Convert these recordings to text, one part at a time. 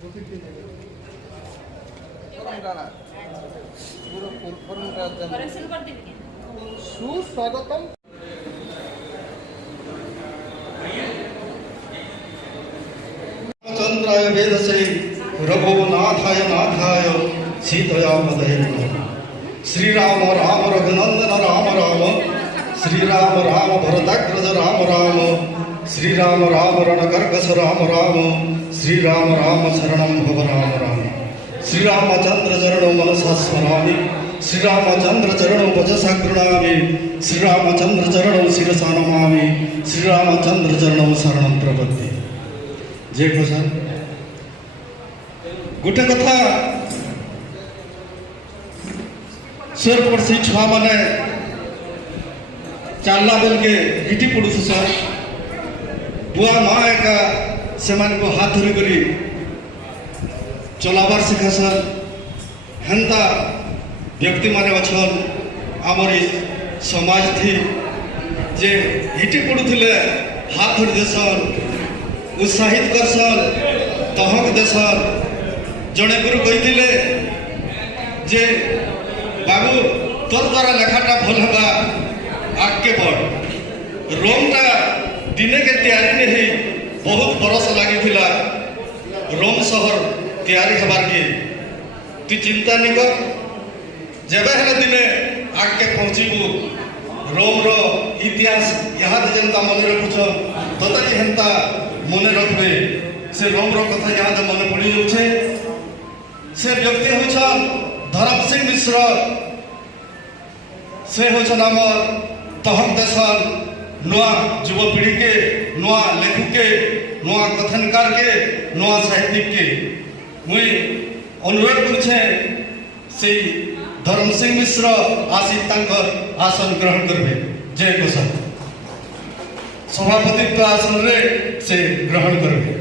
सुस्वागतम। चंद्राय वेदसे रघुनाथाय नाथाय सीतया पदये नमः। श्री राम राम रघुनंदन राम राम, श्री राम राम भरताग्रज राम राम, श्री राम राम रणकर्कश राम राम, श्री राम राम शरणं भव राम राम। श्री रामचंद्र चरणौ मनसा स्मरामि, श्री रामचंद्र चरणौ वचसा गृह्णामि, श्री रामचंद्र चरणौ शिरसा नमामि, श्री रामचंद्र चरणौ शरणं प्रपद्ये। जय प्रसाद। गोटे कथा सर पड़सी छुआ मैंने चलला बेल के हिटी पड़ू सर बुआ माँ एका से हाथ धरी करी चलाबार शिखा सर हेन्ता व्यक्ति माने अच्छन आमर समाज थी जे हिटी पड़ुले हाथ धरी देसन, उत्साहित करसन, दहक देसन। जड़े गुरु कही जे बाबू तोर द्वारा लेखाटा भल होगा, आगे बढ़। रोमटा दिने के तैयारी नहीं बहुत बरस लगी रोम शहर तैयारी हबार के तु चिंता नहीं कर, जब हेले दिने आगे पहुँचबू रोम रो इतिहास यहाँ जनता मन रखुन तथा हेन्ता मन रखबे से रोम रो कथा यहाँ मन पड़ी जाऊे। से व्यक्ति होछन धरम सिंह मिश्र, से होछन आमर तहक देशन नुआ युवपीढ़ी के, नुआ लेखक के, नुआ कथनकार के, नुआ साहित्यिक के मुई अनुरोध करुछे से धर्म सिंह मिश्र आसी तांकर आसन ग्रहण करबे। जय प्रसाद। सभापतित्व आसन रे से ग्रहण करबे।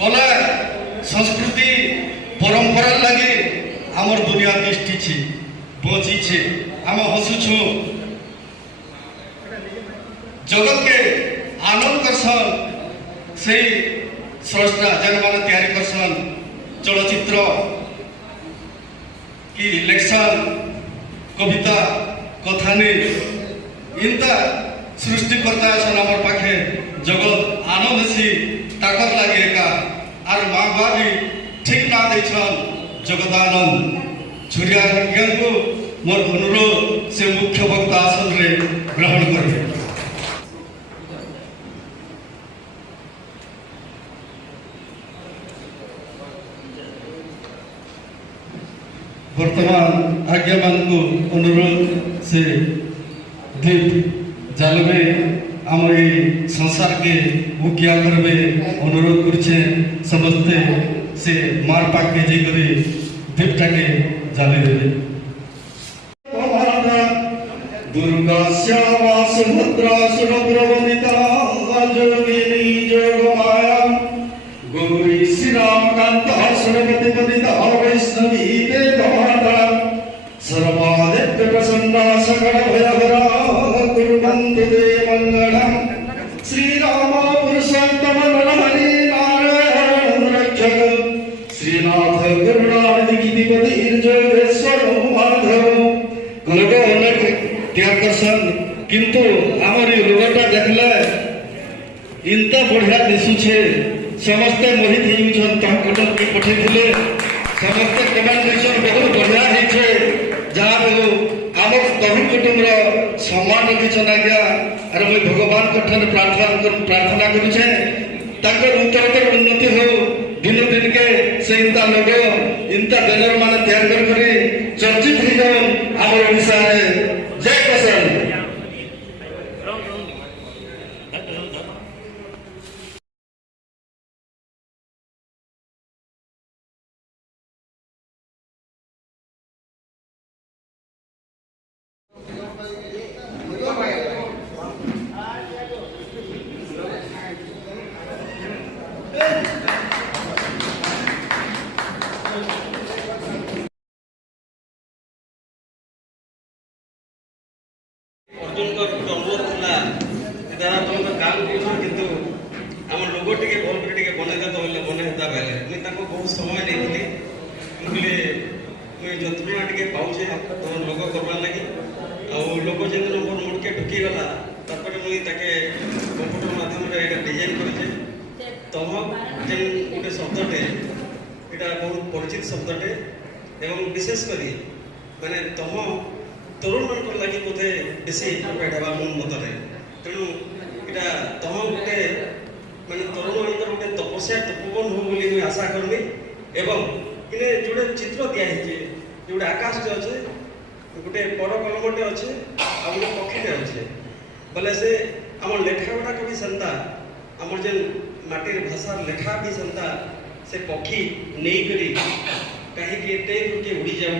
कला संस्कृति परंपरा लगे आमर दुनिया दृष्टि छे बची छे, आम हसुछु जगत के आनंद करसन से स्रष्टा जन मान तैयारी करसन चलचित्र की लेक्शन कविता कथानी इनता सृष्टिकर्ता आसन आमर पाखे जगत आनंद सी ताकत लगे का आर माँ बाप भी ठीक ना देछन जगदानंद छुरिया ज्ञान को मोर अनुरोध से मुख्य वक्ता आसन रे ग्रहण करे। वर्तमान आज्ञा मान को अनुरोध से दीप जलवे आमर संसार के उकिया करबे अनुरोध करछे समस्ते से मार पाक के जे करे दीपटा के जाले देबे। दुर्गा श्यामा सुभद्रा सुरप्रवनिता जोगिनी जोगमाया गौरी श्री राम कांता सुरपति पतिता वैष्णवी वेदमाता सर्वादित्य प्रसन्ना सकल भयहरा कुर्वन्तु ते मंगलम्। श्री राम पुरुषोत्तम नरहरि नारायण रक्षक श्रीनाथ करुणानिधि गिरिपति जोगेश्वर माधव कनक अनेक त्याग करसन किंतु आमर लोगटा देखले इंता बढ़िया दिशुछे समस्ते मोहित होउछन ताकटन के पठेथिले समस्ते कमेंट देछन बहुत बढ़िया हेछे जहाँ आमर तहु कुटुंब सम्मान रखिछन आज्ञा अरे मुझे भगवान को प्रार्थना करुछे ताकर उत्तरोत्तर उन्नति हो दिन दिन के से इंता लोग इंता बैनर मान तैयार कर चर्चित हो जाओ आमर ओडिशा जय प्रसाद। समय नहीं मुझे मुझे जतना टे पाचे तो लोक करवार लगे लोक जो मोर मुड़के ढुकी गला मुझे कंप्यूटर माध्यम डिजाइन करे तम जो गोटे शब्दटे यहाँ बहुत परिचित शब्दटे एवं विशेषकर माने तम तरुण मान लगे बोधे बेसी इम्पोर्टेंट है मो मतरे तेणु यहाँ तम गोटे माने तरुण मान गोटे तपस्या तपोवन हो बोली मुझे आशा करमी एवं इने जोड़े चित्र दिखाई जोड़े आकाशटे अच्छे गोटे बड़ कलमटे अच्छे आ गोटे पक्षीटे अच्छे बोले से आम लेखा गुड़ाक भी सेन्ता आम जेन माटी भाषा लेखा भी सेन्ता से पक्षी नहीं करी कहीं टेक रुके उड़ी जाऊ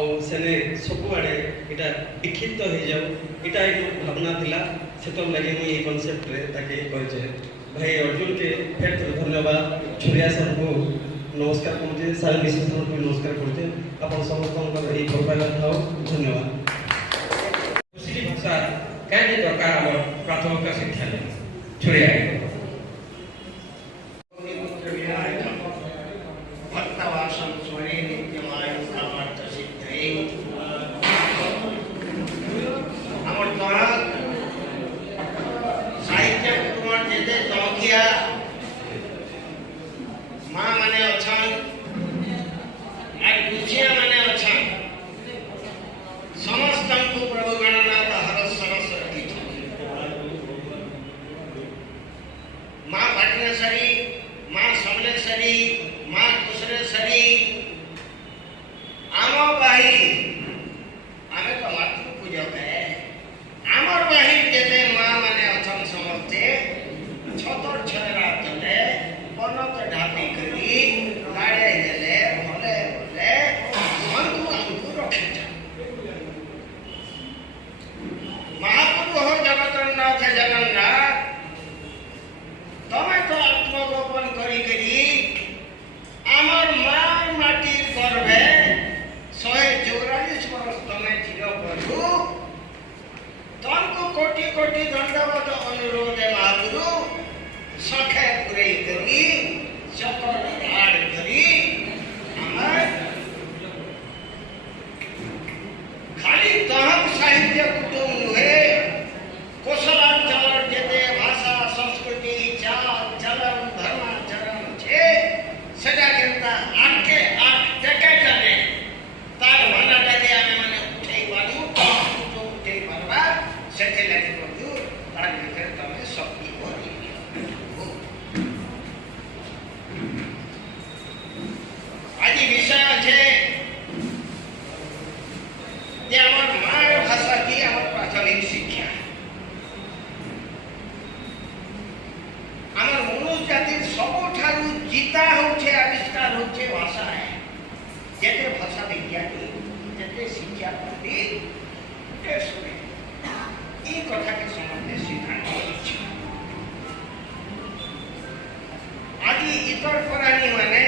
आने सबुआड़े इटा विक्षिप्त हो जाऊ इटा एक भावना थिला से लगे मुझे कनसेप्ट करे भाई अर्जुन के फेर धन्यवाद छुरिया सर को नमस्कार करुचे सारे विशेष को नमस्कार करुचे आप समस्त प्रोफाइल था धन्यवाद भाषा कहीं दरकार प्राथमिक शिक्षा छुरिया माँ माने अच्छन आर बुझिया माने अच्छन समस्त को प्रभु गणनाथ हर सरस्वती माँ भटनेश्वरी माँ समलेश्वरी माँ कुशलेश्वरी आम बाही आमे तो मातृ पूजक है आमर बाही जेते माँ माने अच्छन समस्ते छतर छरा तले बनत ढापी करी गाड़े देले भले भले हमको हमको रखे महाप्रभु हो जगन्नाथ जगन्नाथ तमें तो आत्मगोपन करी आमर मार माटी गर्भे 144 वर्ष तमें थिल प्रभु तुमको कोटि कोटि दंडवत अनुरोध महाप्रभु सखे पूरे करी सकल आड़ करी हमार खाली तहम साहित्य कुटुंब नुहे कोशलांचल जेते भाषा संस्कृति चाल चलन धर्माचरण छे सेटा केनता आके आठ डेकेड ने तार भानाटाके आमे माने उठेई पारू तो उठेई पारबा सेटे लागि बंधु तार भीतर तमे शक्ति भरी आज विषय আছে যে আমার মায়ের ভাষা কি আমার প্রাথমিক শিক্ষা আমার মনুষ্য জাতির সবঠারু জিতা হচ্ছে আবিষ্কার হচ্ছে ভাষায় যেতে ভাষা বিজ্ঞানী যেতে শিক্ষা পণ্ডিত কে শুনে এই কথাকে সমাজে সিদ্ধান্ত হচ্ছে আদি ইতর প্রাণী মানে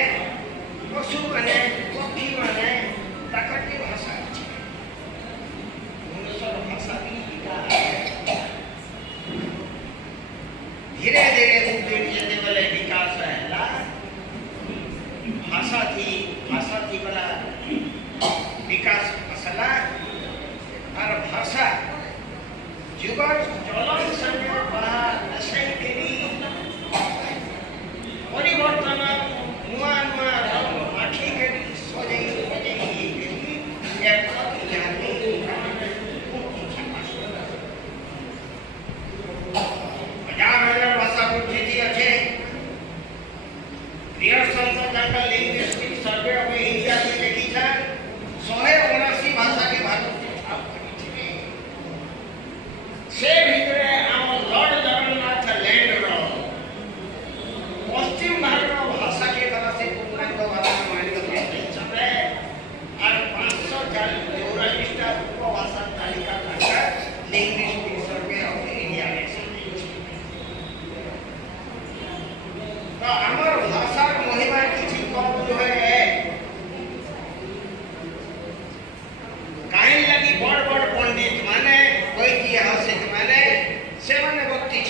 पशु माने पक्षी माने प्राकृतिक भाषा अच्छी मनुष्य भाषा भी धीरे धीरे उद्योग बोले विकास है भाषा थी बोला विकास असला और भाषा जुगर चलन संगे नशे करी परिवर्तन नुआ नुआ आखी करी सजई सजई करी एक जाने हजार भाषा पद्धति আছে पियर्सन का लिंग्विस्टिक सर्वे ऑफ इंडिया में लिखी था 179 भाषा के भारत में छाप करी से भीतर आम लॉर्ड जगन्नाथ लैंड रो पश्चिम भारत भाषा के तरह से पूर्णांग भाषा मानिक छपे और 544 टा उपभाषा तालिका का लिंग्विस्टिक सर्वे ऑफ इंडिया में तो हमार भाषा महिमा किसी कम जो है कहीं लगी बड़ बड़ पंडित माने ऐतिहासिक माने से माने भक्ति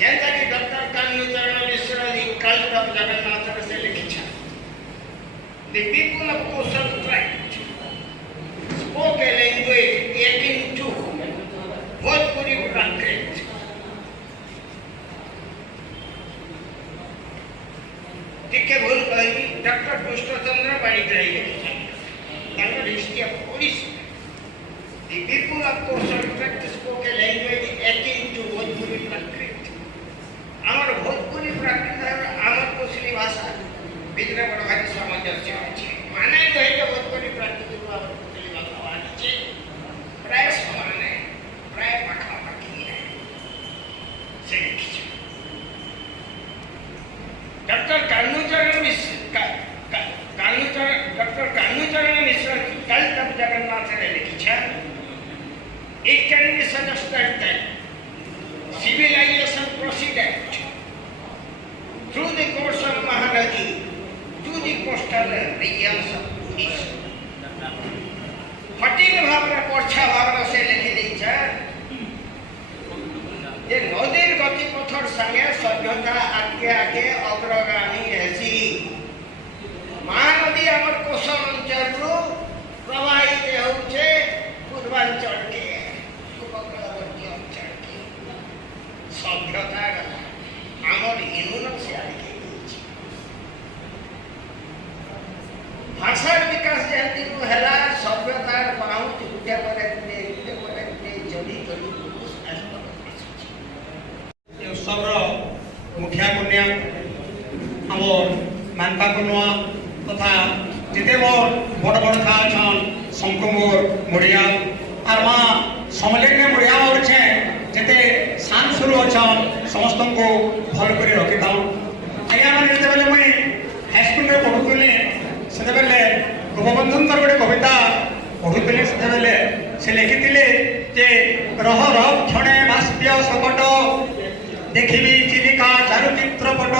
जैसा कि डॉक्टर कान्हू चरण मिश्र कल जगन्नाथ से The people of Kosal tract spoke a language akin to Bhojpuri Prakrit. टिके भूल कही डॉक्टर कृष्णचंद्र पाणिग्राही तांकर history of Odisha. The people of Kosal tract spoke a language akin to Bhojpuri Prakrit. आमर भोजपुरी प्राकृत आमर कोसली भाषा भितर बड़ भारी सामंजस्य अछि. माने कहे के भोजपुरी प्राकृत आमर कोसली भाषा अछि प्राय समान है, प्राय पाखापाखी है. से डॉक्टर कान्हूचरण मिश्र डॉक्टर कान्हूचरण मिश्र कल तब जगन्नाथ ने लिखी है. It can be suggested that civilization proceeded through the course of Mahanadi to the coastal regions of Odisha. फटीक भावना पछा भावना से लिखी दी है जे नदीर गति पथर संगे सभ्यता आगे आगे अग्रगामी रहसी. महानदी हमर कोसल अंचल रो प्रवाहित होउछे पूर्वांचल के उपकूलवर्ती अंचल के सभ्यता आमर इनुन से आगे भाषार विकास जयंती को हेला सभ्यतार पहुंच उठे पड़े जड़ी जड़ी उत्सव मुखिया कन्या आमर मानपा कनुआ तथा जिते मोर बड़ बड़ था छन शंकुमोर मुड़िया आर माँ समलेgne मुड़िया और छे जिते शान शुरू अछन समस्त को भल करी रखी था. आज्ञा मैंने जब बेले मुई हाई स्कूल में पढ़ुतली से बेले गोपबंधुंकर गोटे कविता पढ़ुतली से बेले से लिखिथिले जे रह रह क्षणे बाष्प्य सकट देखिबी चिलिका चारु चित्रपट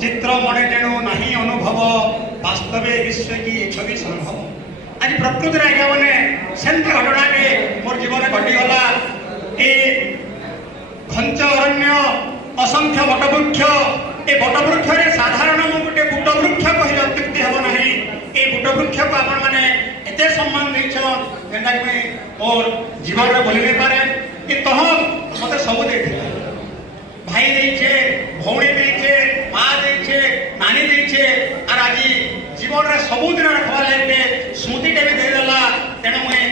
चित्र मने जेणु नहीं अनुभव वास्तवे विश्व की छवि संभव. आज प्रकृति आज्ञा मैंने सेमती घटना मोर जीवन घटीगला. ए घंच अरण्य असंख्य बटवृक्ष ए बटवृक्ष साधारण गोटे बूटवृक्ष कहले अत्युक्ति हेब ना. ए बूटवृक्ष को आपण मैंने एते सम्मान देछन जेनटा कि मोर जीवन में बोली नहीं पारे. ए तह मते सब देथिला भाई देछे भौणी देछे माँ देछे नानी देछे और आज जीवन में सबुदिन रखवा लगे स्मृति भी देदेला. तेणु मुझे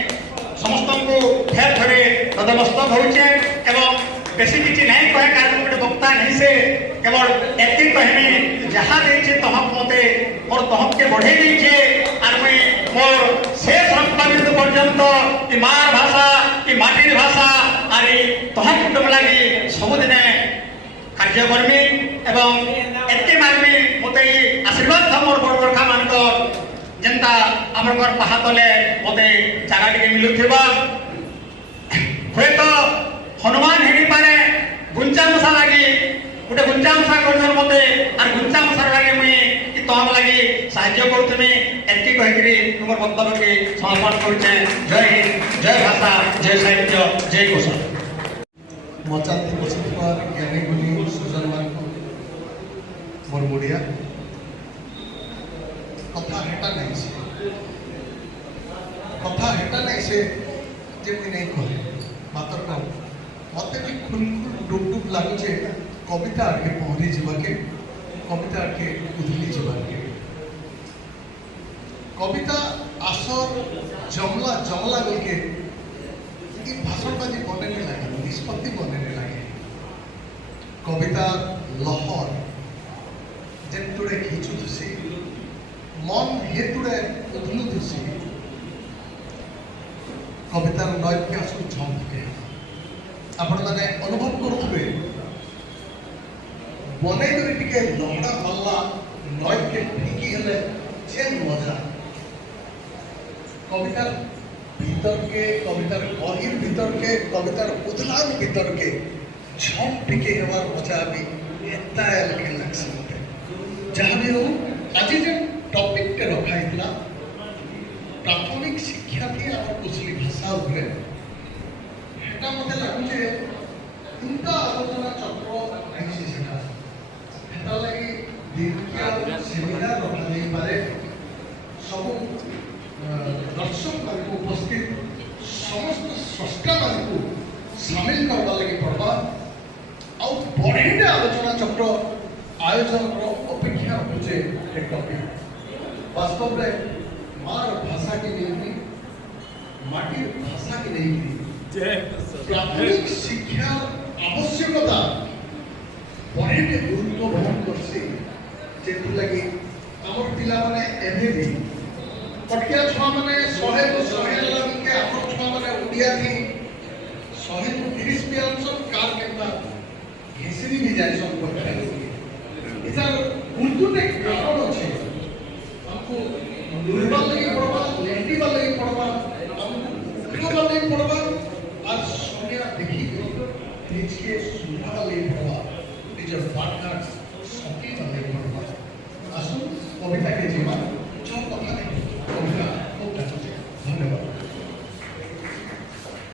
समस्त को फेर थोड़े नतमस्तक होचे एवं बेसी किसी नहीं कहे कारण गोटे वक्ता नहीं से केवल एति कहमी जहाँ देछे तहक मते मोर तहक के बढ़े देछे और मुई मोर शेष रक्तबिंदु पर्यंत ई मार भाषा ई माटिर भाषा और तहक कुटुंब लगी सबुदिने कार्यकर्मी एवं एति मार्मी मते आशीर्वाद था मोर बड़ बड़खा मानकर जनता आमर पहातले मते जगह टिके मिलुथिबा. हुए तो हनुमान हेनी पारे गुंचा मसा लगी गोटे गुंचा मसा कर मते और गुंचा मसा लगे मुई कि तम लगी साहाय्य करूथमी एति कहिकरी तुमर वक्तव्य के समर्पण करछे. जय हिंद, जय भाषा, जय साहित्य, जय कोशल. मचाते बसिथिबा ज्ञानी गुणी सुजनवान मोर मुड़िया कथा हेटा नहीं से जे मुई नहीं कहे मात्र कम मते भी खुल डुब डुब लागुचे कविता आगे पहरी जीवाके कविता आगे उधली जीवाके कविता आसर जमला जमला बोलके ये भाषणबाजी बने लगे निष्पत्ति बने लगे. कविता लहर जेतुड़े खींचुथुसी मन हेतुड़े उधलुथुसी कवितार नैक्य आसु झमके आपण माने अनुभव करुथबे बने करी टिके लहड़ा हल्ला नैक्य फिकी हेले जे मजा कवितार भीतर के कवितार गहिर भीतर के कवितार उदलान भीतर के झम टिके हेबार मजा भी एता अलग लागसे मते. जहाँ भी हो आज जे टॉपिक के रखा इतना प्राथमिक शिक्षा की आम कोसली भाषा उपरे हेटा मते लागुचे इनका आलोचना चक्र आइछि सेटा हेटा लागि दीर्घ सेमिनार रखा नहीं पारे सब दर्शक मान उपस्थित समस्त स्रष्टा मान सामिल करवा लगी पड़वा आ बढ़िया आलोचना चक्र आयोजन अपेक्षा रखुचे एक टॉपिक वास्तव में मार भाषा की नहीं माटी भाषा की नहीं प्राथमिक शिक्षा आवश्यकता बढ़िया गुरुत्व बहन करसी जेतु लगी आमर पिला माने एभे भी पटकिया छुआ माने 100 लगी के आमर छुआ माने उड़िया थी 100 को 30 भी आंसर कार केता घिसरी भी जाय सब पटकिया इधर उर्दू ने कारण अछि हमको दुर्बल लगी पड़वा लेंटी वाले लगी पड़वा हमको उठा वाले लगी पड़वा और सोनिया देखी नीचे सुधा वाले लगी पड़वा निज पार्टनर सती वाले लगी पड़वा आसु कविता के जीवन